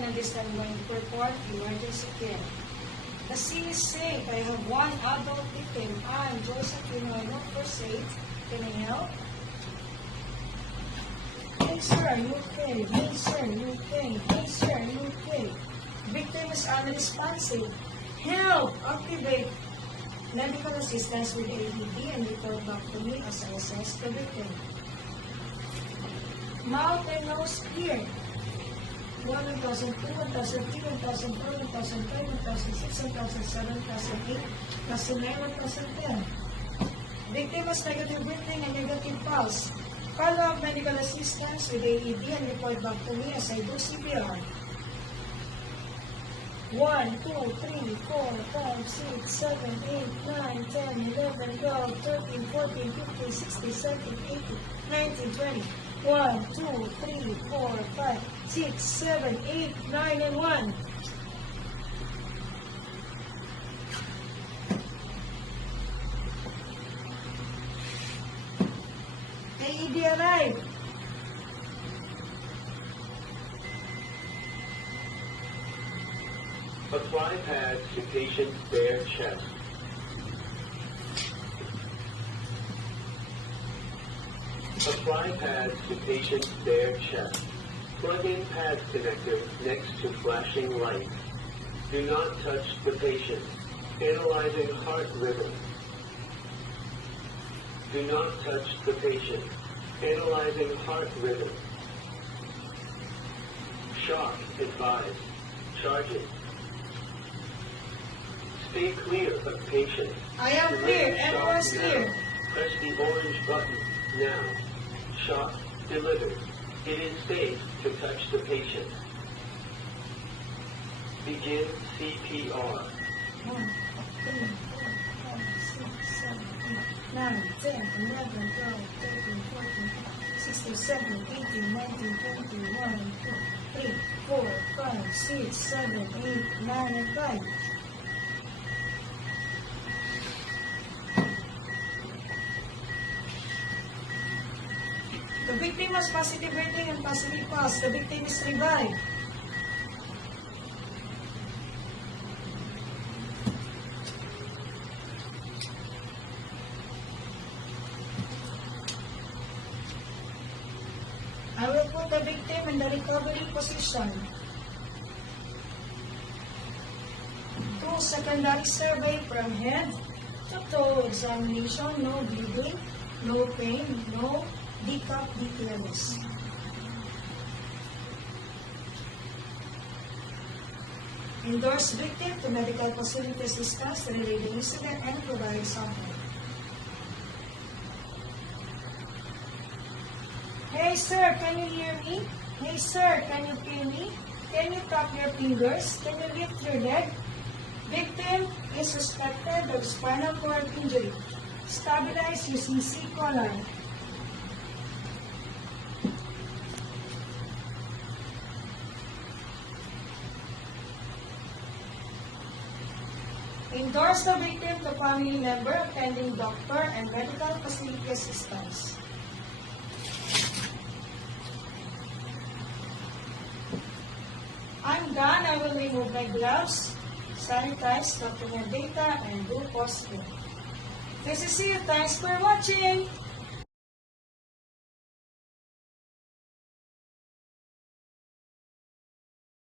and at this time I'm going to report emergency care. The scene is safe. I have one adult victim. I'm Joyce Aquino. I know first aid. Can I help? Hey sir, are you okay? Hey sir, are you okay? Hey sir, are you okay? Victim is unresponsive. Help! Activate medical assistance with AED and report back to me as I assess the victim. Mouth and nose clear. 1,002, 1,003, 1,004, 1,005, 1,006, 1,007, 1,008, 1,009, 1,010. Victim has negative breathing and negative pulse. Follow-up medical assistance with AED and report back to me as I do CPR. 1, 2, 3, 4, 5, 6, 7, 8, 9, 10, 11, 12, 13, 14, 15, 16, 17, 18, 19, 20. 1, 2, 3, 4, 5, 6, 7, 8, 9, and 1. AED arrived. Apply pads to patient's bare chest. Apply pads to patient's bare chest. Plug in pad connector next to flashing light. Do not touch the patient. Analyzing heart rhythm. Do not touch the patient. Analyzing heart rhythm. Shock advised. Charging. Stay clear of patient. I am clear. Everyone's clear. Press the orange button now. Shock delivered. It is safe to touch the patient. Begin CPR. 1, 2, 3, 4, 5, 6, 7, 8, 9, 10, 11, 12, 13, 14, 16, 17, 18, 19, 20, 1, 2, 3, 4, 5, 6, 7, 8, 9, and 5. The victim has positive breathing and positive pulse. The victim is revived. I will put the victim in the recovery position. 2 secondary survey from head to toe examination, no bleeding, no pain, no decap details. Endorse victim to medical facility assistance to relay the incident and provide sample. Hey sir, can you hear me? Hey sir, can you feel me? Can you tap your fingers? Can you lift your leg? Victim is suspected of spinal cord injury. Stabilize using C-collar. Endorse the victim to family member, attending doctor, and medical facility assistance. I'm done. I will remove my gloves, sanitize, document data, and do post-it. This is you. Thanks for watching.